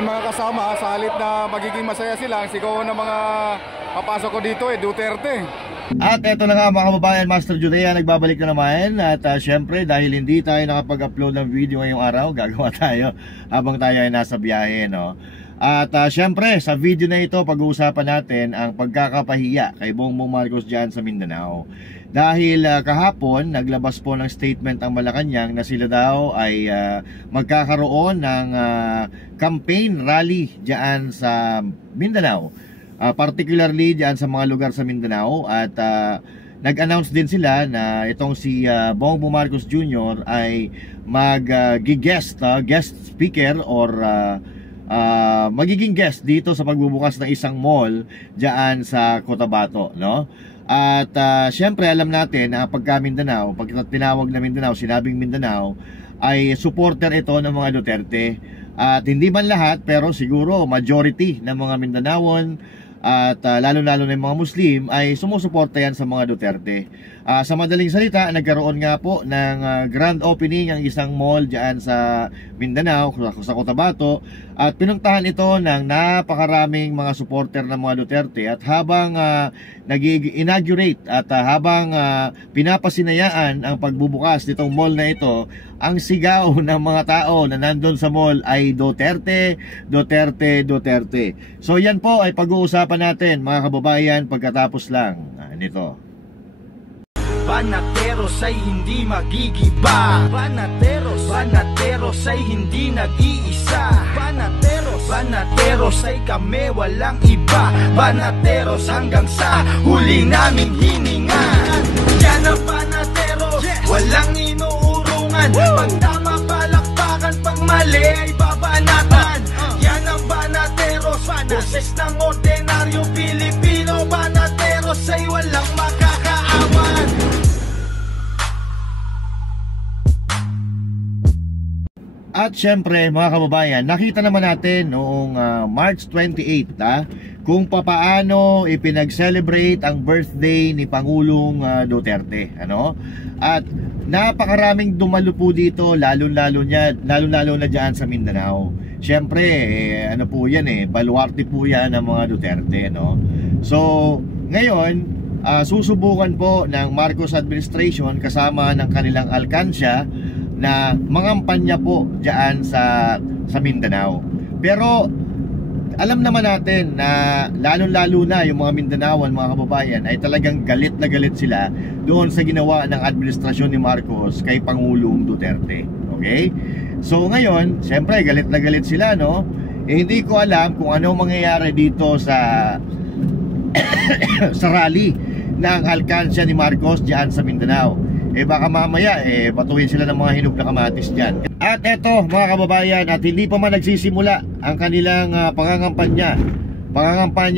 yan mga kasama, sa halip na magiging masaya sila, ang sigaw ng mga papasok ko dito Duterte. At eto na nga mga kababayan, Master Judea nagbabalik na naman. At syempre dahil hindi tayo nakapag-upload ng video ngayong araw, gagawa tayo habang tayo ay nasa biyahe, no? At syempre sa video na ito pag-uusapan natin ang pagkakapahiya kay Bongbong Marcos dyan sa Mindanao. Dahil kahapon naglabas po ng statement ang Malacanang na sila daw ay magkakaroon ng campaign rally dyan sa Mindanao, particularly dyan sa mga lugar sa Mindanao. At nag-announce din sila na itong si Bongbong Marcos Jr. ay guest speaker or magiging guest dito sa pagbubukas ng isang mall dyan sa Cotabato, no? At syempre alam natin na pagka Mindanao, pag tinawag na Mindanao, sinabing Mindanao, ay supporter ito ng mga Duterte. At hindi man lahat, pero siguro majority ng mga Mindanaon at lalo-lalo na yung mga Muslim ay sumusuporta yan sa mga Duterte. Sa madaling salita, nagkaroon nga po ng grand opening ang isang mall dyan sa Mindanao, sa Cotabato. At pinuntahan ito ng napakaraming mga supporter ng mga Duterte. At habang nag-inaugurate at habang pinapasinayaan ang pagbubukas nitong mall na ito, ang sigaw ng mga tao na nandun sa mall ay Duterte, Duterte, Duterte. So yan po ay pag-uusapan natin mga kababayan pagkatapos lang nito. Banateros ay hindi magigiba. Banateros ay hindi nag-iisa. Banateros ay kami walang iba. Banateros hanggang sa huli naming hininga. Yan ang banateros, walang inuurungan. Pag tama palakpakan, pag mali ay babanatan. Yan ang banateros, boses ng ordinaryong Pilipino. Banateros ay walang makakaawan. At syempre mga kababayan, nakita naman natin noong March 28 kung papaano ipinag-celebrate ang birthday ni Pangulong Duterte, ano? At napakaraming dumalo po dito, lalo-lalo na diyan sa Mindanao. Syempre, ano po yan baluarte po yan ng mga Duterte, no? So, ngayon, susubukan po ng Marcos administration kasama ng kanilang alkansya na mangampanya po diyan sa Mindanao. Pero alam naman natin na lalo-lalo na yung mga Mindanaoan, mga kababayan, ay talagang galit na galit sila doon sa ginawa ng administrasyon ni Marcos kay Pangulong Duterte. Okay? So ngayon, siyempre galit na galit sila, no? Hindi ko alam kung ano mangyayari dito sa sa rally ng alkansya ni Marcos diyan sa Mindanao. Baka mamaya batuhin sila ng mga hinog na kamatis dyan. At eto mga kababayan, at hindi pa man nagsisimula ang kanilang pangangampanya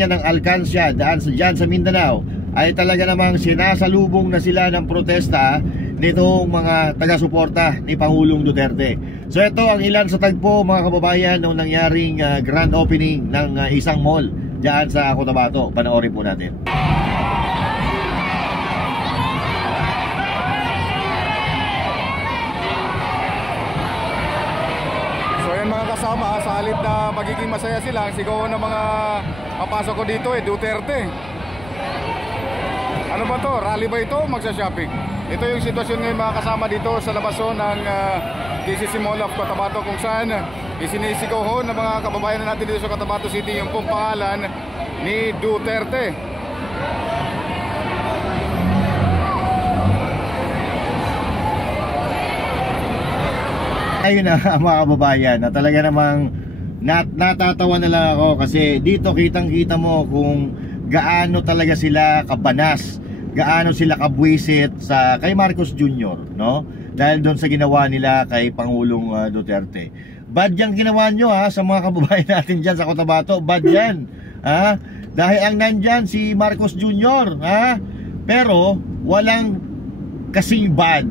ng alkansya dyan sa Mindanao, ay talaga namang sinasalubong na sila ng protesta nitong mga taga-suporta ni Pangulong Duterte. So ito ang ilan sa tagpo mga kababayan nung nangyaring grand opening ng isang mall dyan sa Cotabato. Panoorin po natin. Kasama, sa halip na magiging masaya sila, ang sigaw ng mga papasok ko dito Duterte. Ano ba to? Rally ba ito? Magsa-shopping? Ito yung sitwasyon ngayon mga kasama dito sa labason ng DCC Mall of Cotabato, kung saan isinisigaw ho ng mga kababayan natin dito sa Cotabato City yung pong pangalan ni Duterte. Ayun na mga kababayan, na talaga namang natatawa na lang ako kasi dito kitang-kita mo kung gaano talaga sila kabanas, gaano sila kabwisit kay Marcos Jr., no? Dahil doon sa ginawa nila kay Pangulong Duterte. Bad yung ginawa nyo sa mga kababayan natin dyan sa Cotabato, bad yan. Dahil ang nandyan si Marcos Jr., pero walang kasing bad.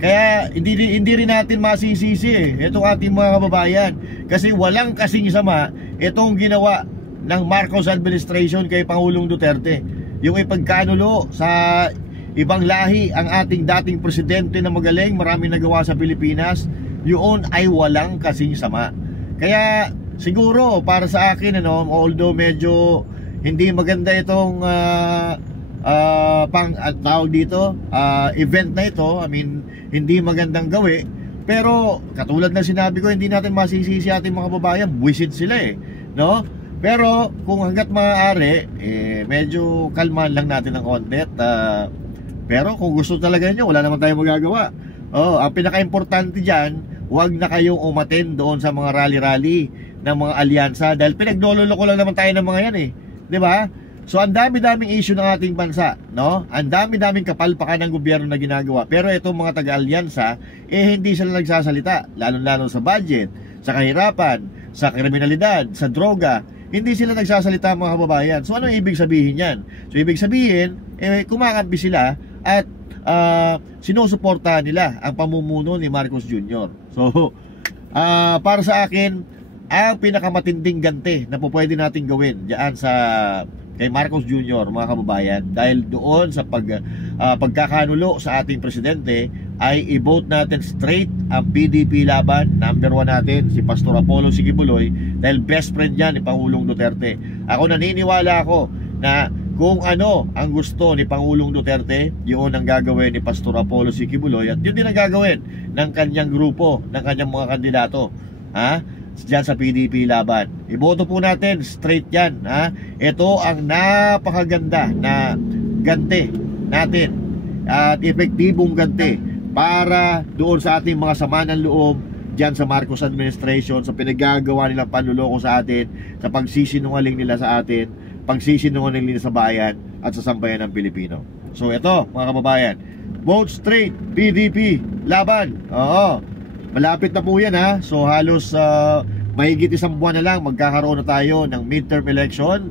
Kaya hindi rin natin masisisi itong ating mga kababayan, kasi walang kasing sama itong ginawa ng Marcos administration kay Pangulong Duterte. Yung ipagkanulo sa ibang lahi ang ating dating presidente na magaling, maraming nagawa sa Pilipinas, yun ay walang kasing sama. Kaya siguro para sa akin, ano, although medyo hindi maganda itong tawag dito, event na ito, I mean, hindi magandang gawi. Pero katulad na sinabi ko, hindi natin masisisi ating mga babayan, buwisit sila no? Pero kung hanggat maaari, medyo kalmahan lang natin ng konti. Pero kung gusto talaga nyo, wala naman tayong magagawa. Ang pinaka-importante dyan, huwag na kayong umaten doon sa mga rally-rally ng mga alyansa, dahil pinagloloko lang naman tayo ng mga yan, di ba? So ang dami-daming issue ng ating bansa, no? Ang dami-daming kapalpakan ng gobyerno na ginagawa. Pero itong mga taga-alyansa, hindi sila nagsasalita, lalo-lalo sa budget, sa kahirapan, sa kriminalidad, sa droga. Hindi sila nagsasalita, mga kababayan. So ano ibig sabihin yan? So ibig sabihin, kumakampi sila at sinusuportahan nila ang pamumuno ni Marcos Jr. So para sa akin, ang pinakamatinding ganti na po pwede natin gawin diyan sa kay Marcos Jr., mga kababayan, dahil doon sa pagkakanulo sa ating presidente, ay i-vote natin straight ang PDP laban. Number 1 natin si Pastor Apollo Sikibuloy, dahil best friend yan ni Pangulong Duterte. Ako naniniwala ako na kung ano ang gusto ni Pangulong Duterte, yun ang gagawin ni Pastor Apollo Sikibuloy, at yun din ang gagawin ng kanyang grupo, ng kanyang mga kandidato, diyan sa PDP laban. Iboto po natin straight yan, Ito ang napakaganda na ganti natin at epektibong ganti para doon sa ating mga sama ng loob diyan sa Marcos administration, sa pinagagawa nilang panluloko sa atin, sa pagsisinungaling nila sa atin, pagsisinungaling nila sa bayan at sa sambayan ng Pilipino. So ito, mga kababayan, vote straight PDP laban. Malapit na po yan, So halos mahigit isang buwan na lang, magkakaroon na tayo ng midterm election.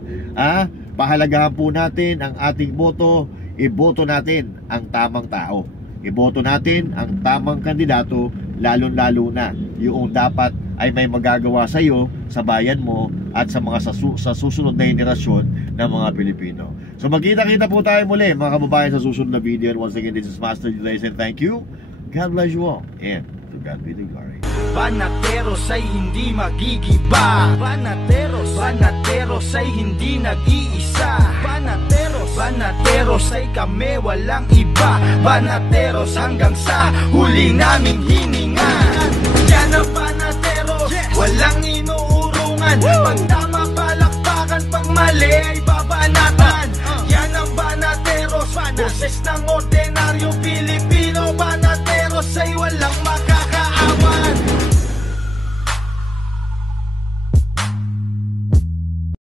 Pahalagahan po natin ang ating boto. Iboto natin ang tamang tao. Iboto natin ang tamang kandidato, lalo-lalo na yung dapat ay may magagawa sa iyo, sa bayan mo, at sa mga sa susunod na henerasyon ng mga Pilipino. So magkita-kita po tayo muli, mga kababayan, sa susunod na video. And once again, this is Master Judays, and thank you. God bless you all, and to God be the glory. Banateros ay hindi magigiba. Banateros ay hindi nag-iisa. Banateros ay kami walang iba. Banateros hanggang sa huli naming hininga. Yan ang banateros, walang inuurungan. Pag tama palakpakan, pag mali ay babanatan. Yan ang banateros, boses ng ordinaryong Pilipino.